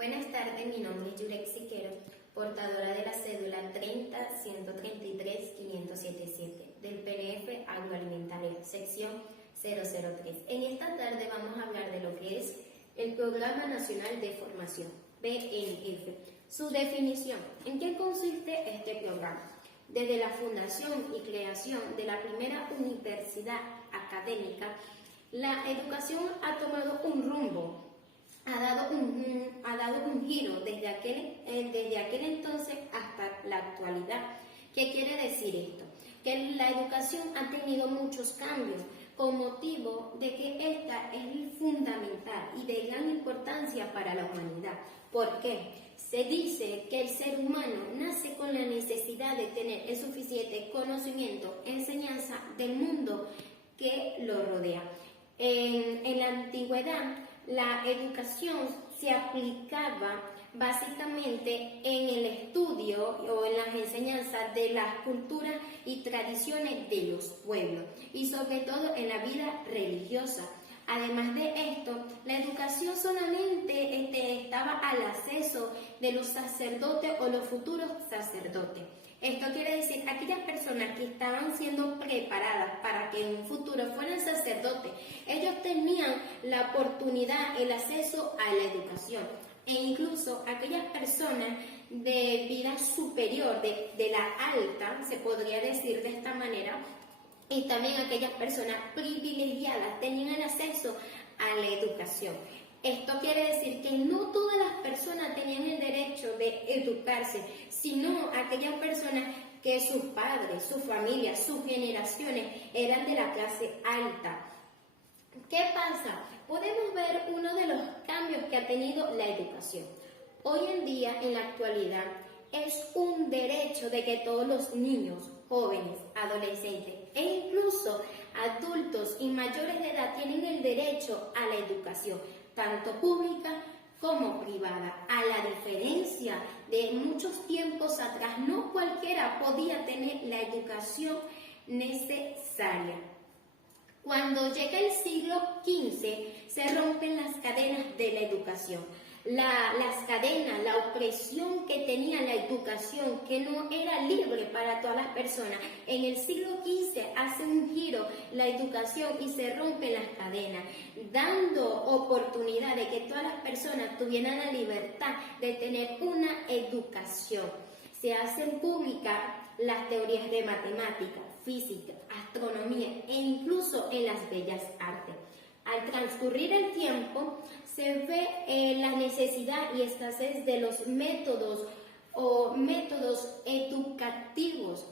Buenas tardes, mi nombre es Yurek Siquero, portadora de la cédula 30-133-577 del PNF Agroalimentaria, sección 003. En esta tarde vamos a hablar de lo que es el Programa Nacional de Formación, PNF. Su definición. ¿En qué consiste este programa? Desde la fundación y creación de la primera universidad académica, la educación ha tomado un rumbo, ha dado un giro desde aquel entonces hasta la actualidad. ¿Qué quiere decir esto? Que la educación ha tenido muchos cambios con motivo de que esta es fundamental y de gran importancia para la humanidad. ¿Por qué? Se dice que el ser humano nace con la necesidad de tener el suficiente conocimiento, enseñanza del mundo que lo rodea. En la antigüedad, la educación se aplicaba básicamente en el estudio o en las enseñanzas de las culturas y tradiciones de los pueblos y sobre todo en la vida religiosa. Además de esto, la educación solamente estaba al acceso de los sacerdotes o los futuros sacerdotes. Esto quiere decir aquellas personas que estaban siendo preparadas para que en un futuro fueran sacerdotes, ellos tenían la oportunidad, el acceso a la educación. E incluso aquellas personas de vida superior, de la alta, se podría decir de esta manera, y también aquellas personas privilegiadas tenían el acceso a la educación. Esto quiere decir que no todas las personas tenían el derecho de educarse, sino aquellas personas que sus padres, sus familias, sus generaciones eran de la clase alta. ¿Qué pasa? Podemos ver uno de los cambios que ha tenido la educación. Hoy en día, en la actualidad, es un derecho de que todos los niños, jóvenes, adolescentes e incluso adultos y mayores de edad tienen el derecho a la educación, tanto pública como privada. A la diferencia de muchos tiempos atrás, no cualquiera podía tener la educación necesaria. Cuando llega el siglo XV, se rompen las cadenas de la educación. Las cadenas, la opresión que tenía la educación, que no era libre para todas las personas. En el siglo XV hace un giro la educación y se rompen las cadenas, dando oportunidad de que todas las personas tuvieran la libertad de tener una educación. Se hacen públicas las teorías de matemática, física, astronomía e incluso en las bellas artes. Al transcurrir el tiempo, se ve la necesidad y escasez de los métodos educativos.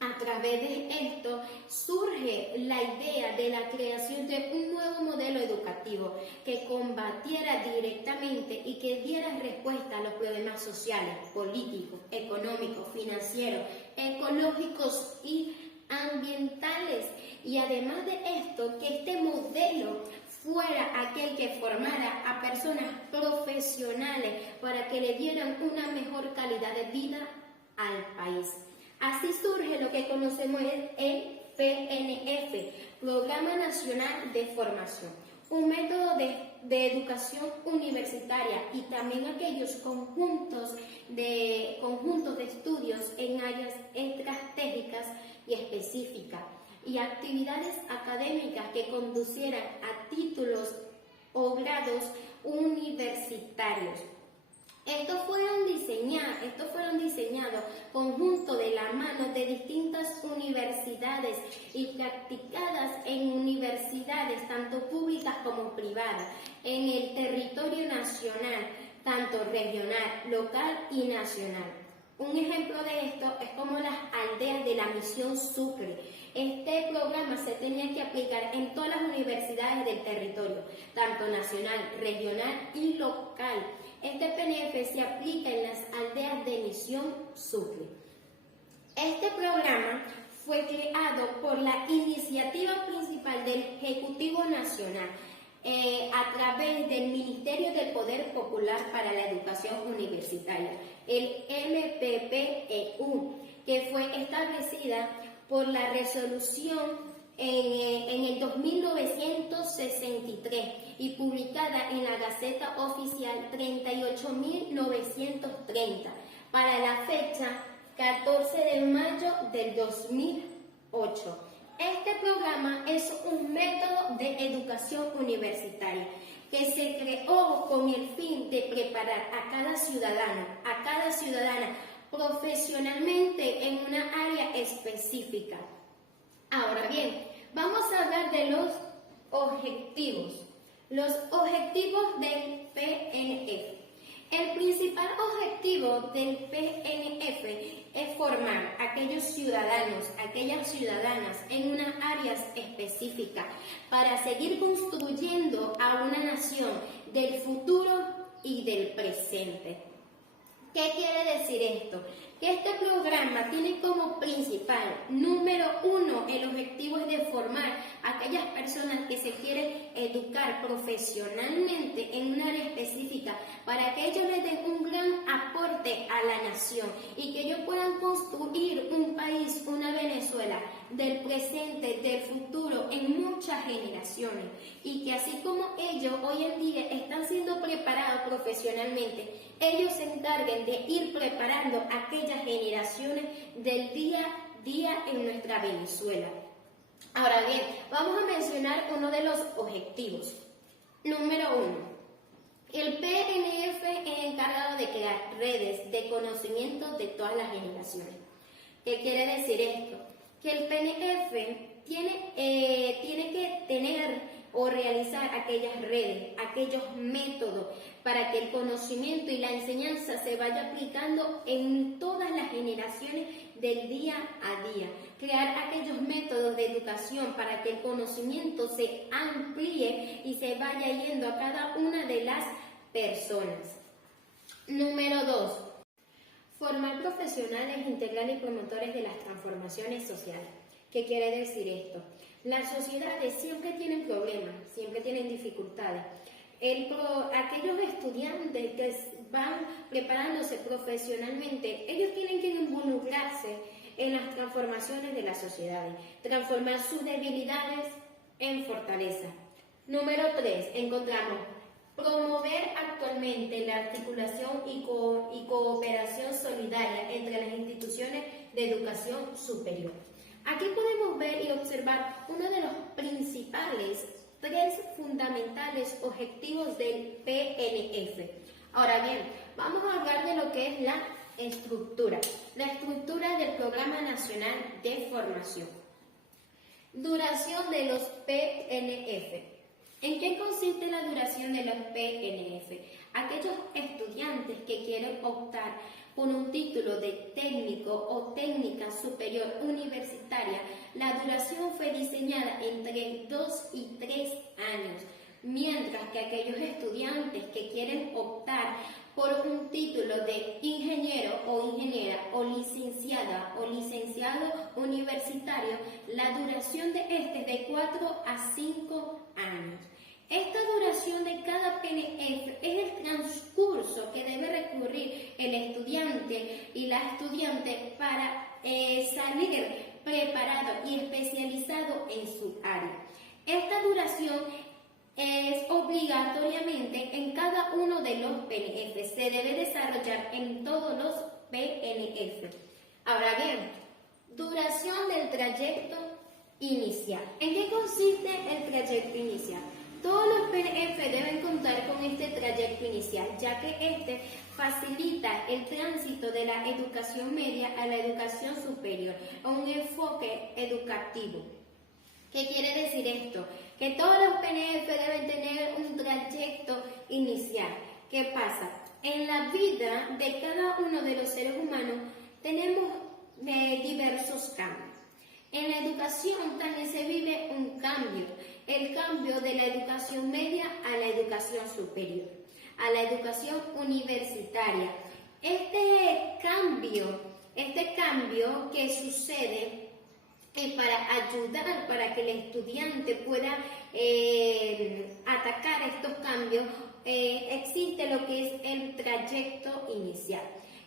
A través de esto surge la idea de la creación de un nuevo modelo educativo que combatiera directamente y que diera respuesta a los problemas sociales, políticos, económicos, financieros, ecológicos y ambientales. Y además de esto, que este modelo fuera aquel que formara a personas profesionales para que le dieran una mejor calidad de vida al país. Así surge lo que conocemos el PNF, Programa Nacional de Formación, un método de educación universitaria y también aquellos conjuntos de estudios en áreas estratégicas y específicas y actividades académicas que conducieran a títulos o grados universitarios. Estos fueron diseñados conjunto de la mano de distintas universidades y practicadas en universidades tanto públicas como privadas en el territorio nacional, tanto regional, local y nacional. Un ejemplo de esto es como las aldeas de la Misión Sucre. Este programa se tenía que aplicar en todas las universidades del territorio, tanto nacional, regional y local. Este PNF se aplica en las aldeas de Misión Sucre. Este programa fue creado por la iniciativa principal del Ejecutivo Nacional a través del Ministerio del Poder Popular para la Educación Universitaria, el MPPEU, que fue establecida por la resolución en el 2963 y publicada en la Gaceta Oficial 38.930 para la fecha 14 de mayo del 2008. Este programa es un método de educación universitaria que se creó con el fin de preparar a cada ciudadana profesionalmente en una área específica. Ahora bien, vamos a hablar de los objetivos. Los objetivos del PNF. El principal objetivo del PNF es formar a aquellos ciudadanos, aquellas ciudadanas en unas áreas específicas para seguir construyendo a una nación del futuro y del presente. ¿Qué quiere decir esto? Que este programa tiene como principal, número uno, el objetivo es de formar a aquellas personas que se quieren educar profesionalmente en un área específica para que ellos le den un gran aporte a la nación y que ellos puedan construir un país, una Venezuela del presente, del futuro, en muchas generaciones, y que así como ellos hoy en día están siendo preparados profesionalmente, ellos se encarguen de ir preparando a aquellas generaciones del día a día en nuestra Venezuela. Ahora bien, vamos a mencionar uno de los objetivos. Número uno, el PNF es encargado de crear redes de conocimiento de todas las generaciones. ¿Qué quiere decir esto? Que el PNF tiene que tener o realizar aquellas redes, aquellos métodos para que el conocimiento y la enseñanza se vaya aplicando en todas las generaciones del día a día. Crear aquellos métodos de educación para que el conocimiento se amplíe y se vaya yendo a cada una de las personas. Número 2. Formar profesionales integrales y promotores de las transformaciones sociales. ¿Qué quiere decir esto? Las sociedades siempre tienen problemas, siempre tienen dificultades. Aquellos estudiantes que van preparándose profesionalmente, ellos tienen que involucrarse en las transformaciones de las sociedades, transformar sus debilidades en fortaleza. Número 3, encontramos promover actualmente la articulación y cooperación solidaria entre las instituciones de educación superior. Aquí podemos ver y observar uno de los principales, 3 fundamentales objetivos del PNF. Ahora bien, vamos a hablar de lo que es la estructura del Programa Nacional de Formación. Duración de los PNF. ¿En qué consiste la duración de los PNF? Aquellos estudiantes que quieren optar por un título de técnico o técnica superior universitaria, la duración fue diseñada entre 2 y 3 años, mientras que aquellos estudiantes que quieren optar por un título de ingeniero o ingeniera o licenciada o licenciado universitario, la duración de este es de 4 a 5 años. Esta duración de cada PNF es el transcurso que debe recurrir el estudiante y la estudiante para salir preparado y especializado en su área. Esta duración es obligatoriamente en cada uno de los PNF, se debe desarrollar en todos los PNF. Ahora bien, duración del trayecto inicial. ¿En qué consiste el trayecto inicial? Todos los PNF deben contar con este trayecto inicial, ya que este facilita el tránsito de la educación media a la educación superior, a un enfoque educativo. ¿Qué quiere decir esto? Que todos los PNF deben tener un trayecto inicial. ¿Qué pasa? En la vida de cada uno de los seres humanos tenemos diversos cambios. En la educación también se vive un cambio, el cambio de la educación media a la educación superior, a la educación universitaria. Este cambio que sucede para ayudar, para que el estudiante pueda atacar estos cambios, existe lo que es el trayecto inicial.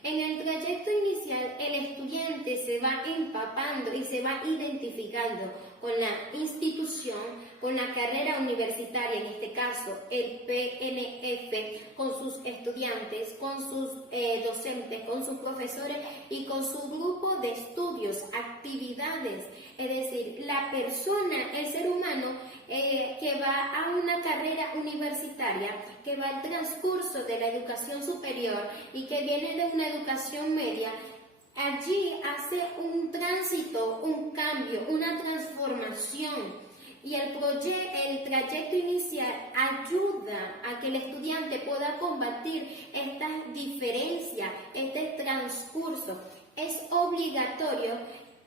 En el trayecto inicial, el estudiante se va empapando y se va identificando con la institución, con la carrera universitaria, en este caso el PNF, con sus estudiantes, con sus docentes, con sus profesores y con su grupo de estudios, actividades. Es decir, la persona, el ser humano que va a una carrera universitaria, que va al transcurso de la educación superior y que viene de una educación media, allí hace un tránsito, un cambio, una transformación. Y el trayecto inicial ayuda a que el estudiante pueda combatir estas diferencias, este transcurso. Es obligatorio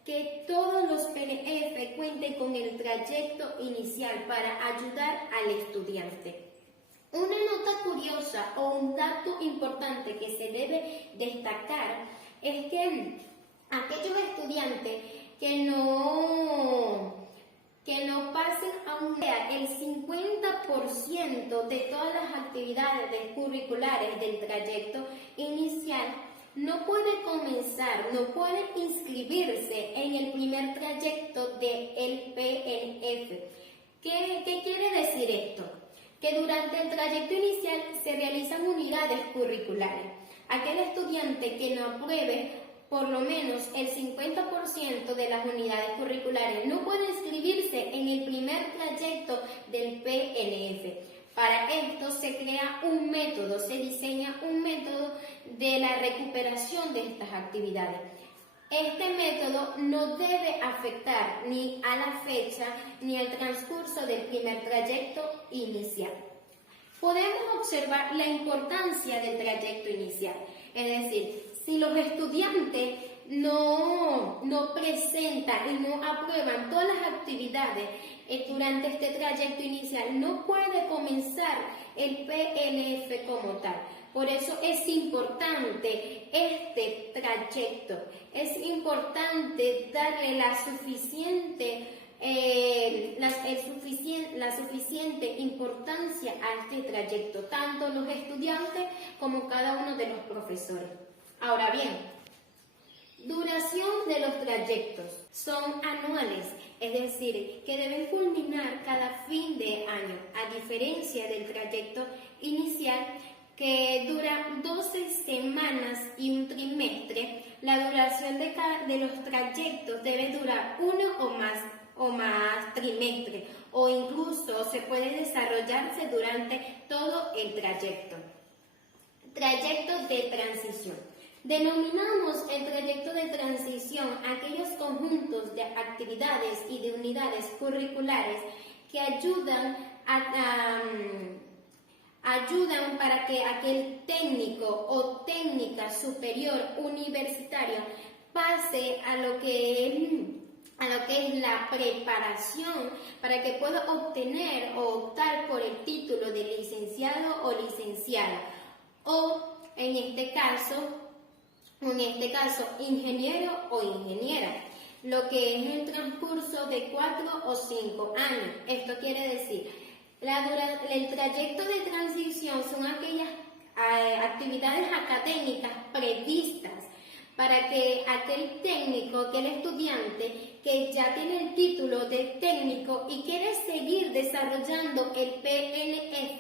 que todos los PNF cuenten con el trayecto inicial para ayudar al estudiante. Una nota curiosa o un dato importante que se debe destacar es que aquellos estudiantes que no pasen a el 50% de todas las actividades curriculares del trayecto inicial no puede comenzar, no puede inscribirse en el primer trayecto del PNF. ¿Qué quiere decir esto? Que durante el trayecto inicial se realizan unidades curriculares. Aquel estudiante que no apruebe por lo menos el 50% de las unidades curriculares no puede inscribirse en el primer trayecto del PNF. Para esto se crea un método, se diseña un método de la recuperación de estas actividades. Este método no debe afectar ni a la fecha ni al transcurso del primer trayecto inicial. Podemos observar la importancia del trayecto inicial, es decir, si los estudiantes no presentan y no aprueban todas las actividades durante este trayecto inicial, no puede comenzar el PNF como tal. Por eso es importante este trayecto, es importante darle la suficiente importancia a este trayecto, tanto los estudiantes como cada uno de los profesores. Ahora bien, duración de los trayectos son anuales, es decir, que deben culminar cada fin de año, a diferencia del trayecto inicial que dura 12 semanas y un trimestre. La duración de los trayectos debe durar uno o más trimestres, o incluso se puede desarrollarse durante todo el trayecto. Trayecto de transición. Denominamos el trayecto de transición aquellos conjuntos de actividades y de unidades curriculares que ayudan para que aquel técnico o técnica superior universitaria pase a lo que es la preparación para que pueda obtener o optar por el título de licenciado o licenciada, o en este caso ingeniero o ingeniera, lo que es el transcurso de 4 o 5 años. Esto quiere decir, el trayecto de transición son aquellas actividades académicas previstas para que aquel técnico, aquel estudiante que ya tiene el título de técnico y quiere seguir desarrollando el PNF,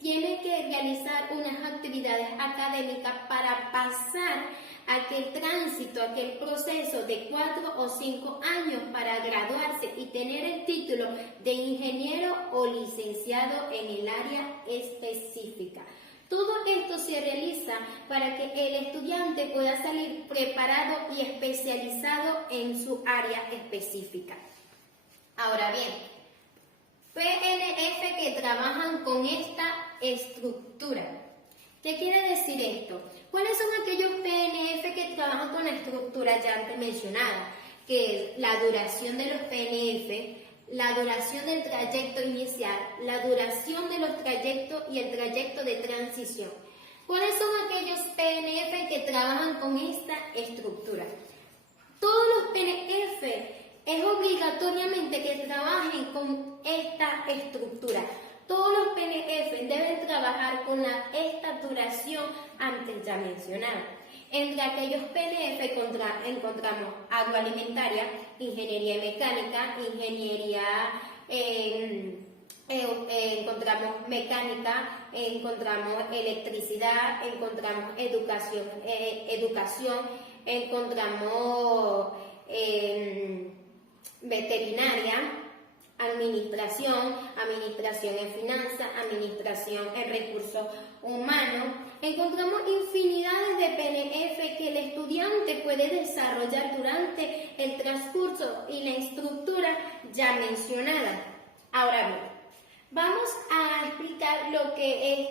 tiene que realizar unas actividades académicas para pasar aquel tránsito, aquel proceso de 4 o 5 años para graduarse y tener el título de ingeniero o licenciado en el área específica. Todo esto se realiza para que el estudiante pueda salir preparado y especializado en su área específica. Ahora bien, PNF que trabajan con esta estructura. ¿Qué quiere decir esto? ¿Cuáles son aquellos PNF que trabajan con la estructura ya antes mencionada? Que es la duración de los PNF, la duración del trayecto inicial, la duración de los trayectos y el trayecto de transición. ¿Cuáles son aquellos PNF que trabajan con esta estructura? Todos los PNF es obligatoriamente que trabajen con esta estructura. Todos los PNF deben trabajar con esta duración antes ya mencionada. Entre aquellos PNF encontramos agroalimentaria, ingeniería mecánica, encontramos mecánica, encontramos electricidad, encontramos educación, encontramos veterinaria, administración en finanzas, administración en recursos humanos. Encontramos infinidades de PNF que el estudiante puede desarrollar durante el transcurso y la estructura ya mencionada. Ahora bien, vamos a explicar lo que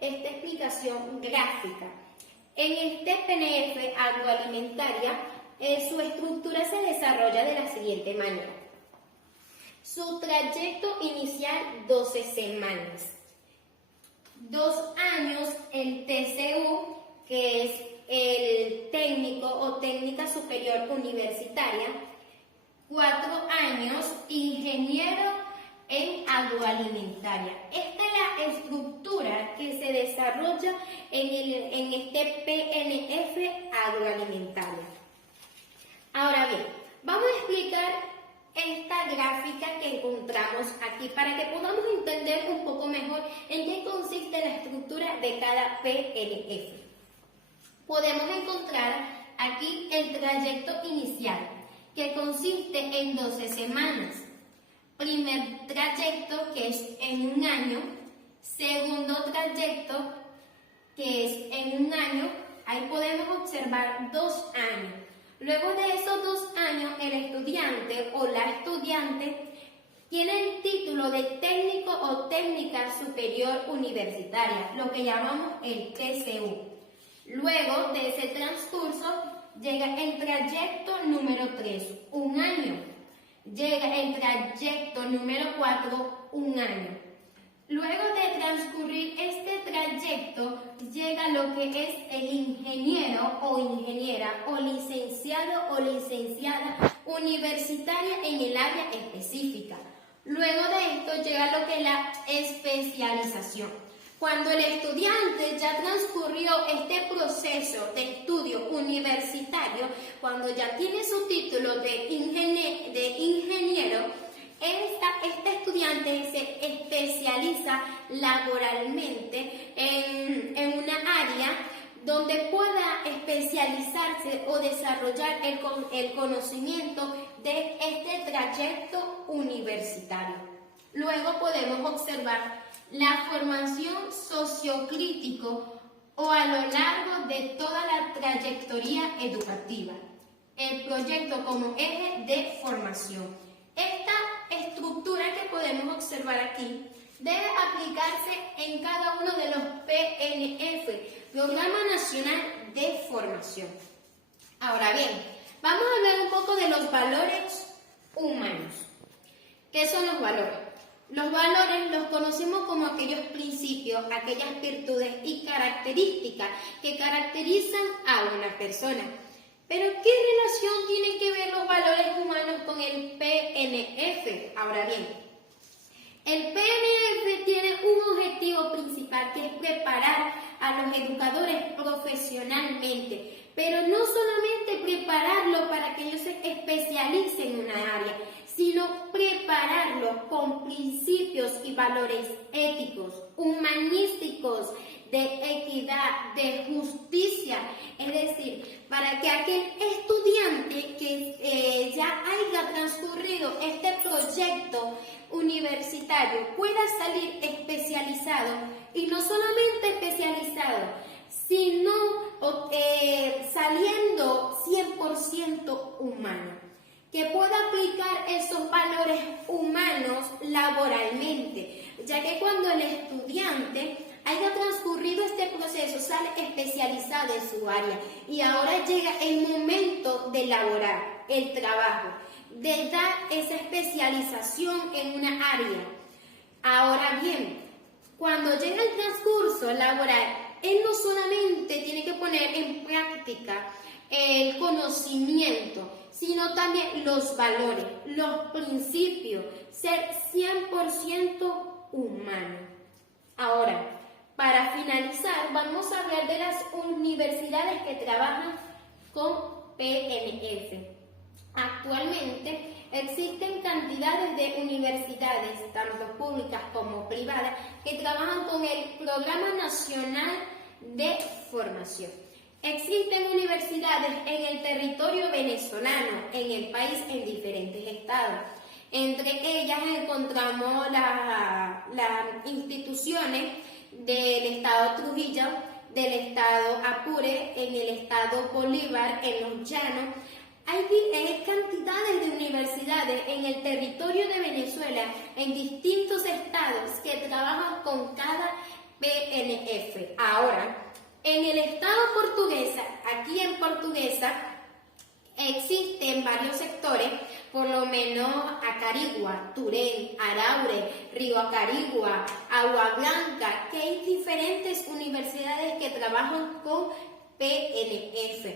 esta explicación gráfica. En este PNF agroalimentaria, su estructura se desarrolla de la siguiente manera. Su trayecto inicial, 12 semanas. 2 años el TCU, que es el técnico o técnica superior universitaria. 4 años ingeniero en agroalimentaria. Esta es la estructura que se desarrolla en este PNF agroalimentaria. Ahora bien, vamos a explicar esta gráfica que encontramos aquí para que podamos entender un poco mejor en qué consiste la estructura de cada PNF. Podemos encontrar aquí el trayecto inicial, que consiste en 12 semanas. Primer trayecto, que es en un año. Segundo trayecto, que es en un año. Ahí podemos observar 2 años. Luego de esos 2 años, el estudiante o la estudiante tiene el título de técnico o técnica superior universitaria, lo que llamamos el TCU. Luego de ese transcurso, llega el trayecto número 3, 1 año. Llega el trayecto número 4, 1 año. Luego de transcurrir este trayecto, llega lo que es el ingeniero o ingeniera o licenciado o licenciada universitaria en el área específica. Luego de esto llega lo que es la especialización. Cuando el estudiante ya transcurrió este proceso de estudio universitario, cuando ya tiene su título de ingeniero, este estudiante se especializa laboralmente en una área donde pueda especializarse o desarrollar el conocimiento de este trayecto universitario. Luego podemos observar la formación sociocrítico o a lo largo de toda la trayectoria educativa. El proyecto como eje de formación. Esta estructura que podemos observar aquí debe aplicarse en cada uno de los PNF, Programa Nacional de Formación. Ahora bien, vamos a hablar un poco de los valores humanos. ¿Qué son los valores? Los valores los conocemos como aquellos principios, aquellas virtudes y características que caracterizan a una persona. Pero, ¿qué relación tienen que ver los valores humanos con el PNF? Ahora bien, el PNF tiene un objetivo principal, que es preparar a los educadores profesionalmente, pero no solamente prepararlos para que ellos se especialicen en una área, sino prepararlos con principios y valores éticos, humanísticos, de equidad, de justicia, es decir, para que aquel estudiante que ya haya transcurrido este proyecto universitario pueda salir especializado, y no solamente especializado, sino saliendo 100% humano, que pueda aplicar esos valores humanos laboralmente, ya que cuando el estudiante haya transcurrido este proceso, sale especializado en su área y ahora llega el momento de elaborar el trabajo, de dar esa especialización en una área. Ahora bien, cuando llega el transcurso laboral, él no solamente tiene que poner en práctica el conocimiento, sino también los valores, los principios, ser 100% humano. Ahora, para finalizar, vamos a hablar de de las universidades que trabajan con PNF. Actualmente existen cantidades de universidades, tanto públicas como privadas, que trabajan con el Programa Nacional de Formación. Existen universidades en el territorio venezolano, en el país, en diferentes estados. Entre ellas encontramos las instituciones del estado Trujillo, del estado Apure, en el estado Bolívar, en los Llanos. Hay cantidades de universidades en el territorio de Venezuela, en distintos estados, que trabajan con cada PNF. Ahora, en el estado Portuguesa, aquí en Portuguesa, existen varios sectores, por lo menos Acarigua, Turén, Araure, Río Acarigua, Agua Blanca, que hay diferentes universidades que trabajan con PNF.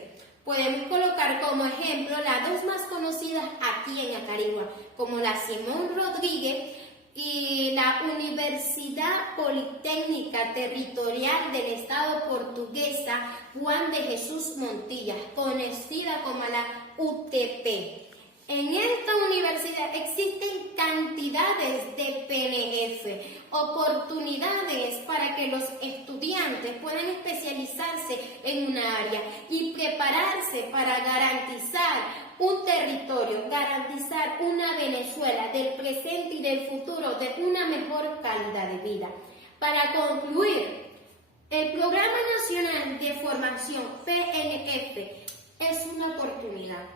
Podemos colocar como ejemplo las dos más conocidas aquí en Acarigua, como la Simón Rodríguez y la Universidad Politécnica Territorial del Estado Portuguesa Juan de Jesús Montilla, conocida como la UTP. En esta universidad existen cantidades de PNF, oportunidades para que los estudiantes puedan especializarse en una área y prepararse para garantizar un territorio, garantizar una Venezuela del presente y del futuro de una mejor calidad de vida. Para concluir, el Programa Nacional de Formación PNF es una oportunidad.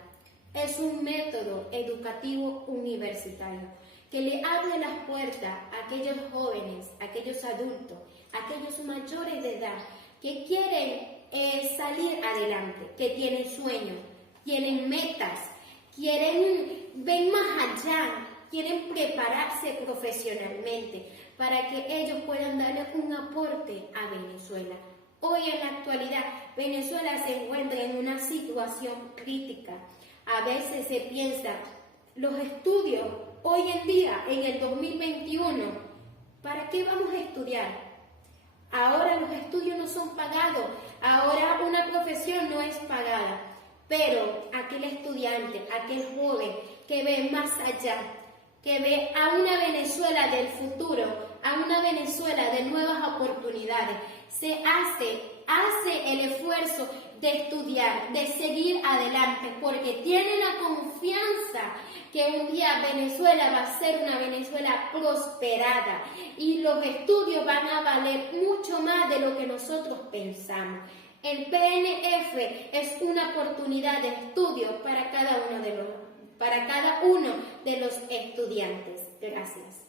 Es un método educativo universitario que le abre las puertas a aquellos jóvenes, a aquellos adultos, a aquellos mayores de edad que quieren salir adelante, que tienen sueños, tienen metas, ven más allá, quieren prepararse profesionalmente para que ellos puedan darle un aporte a Venezuela. Hoy en la actualidad, Venezuela se encuentra en una situación crítica. A veces se piensa, los estudios hoy en día, en el 2021, ¿para qué vamos a estudiar? Ahora los estudios no son pagados, ahora una profesión no es pagada, pero aquel estudiante, aquel joven que ve más allá, que ve a una Venezuela del futuro, a una Venezuela de nuevas oportunidades, se hace el esfuerzo de estudiar, de seguir adelante, porque tiene la confianza que un día Venezuela va a ser una Venezuela prosperada y los estudios van a valer mucho más de lo que nosotros pensamos. El PNF es una oportunidad de estudio para cada uno de los estudiantes. Gracias.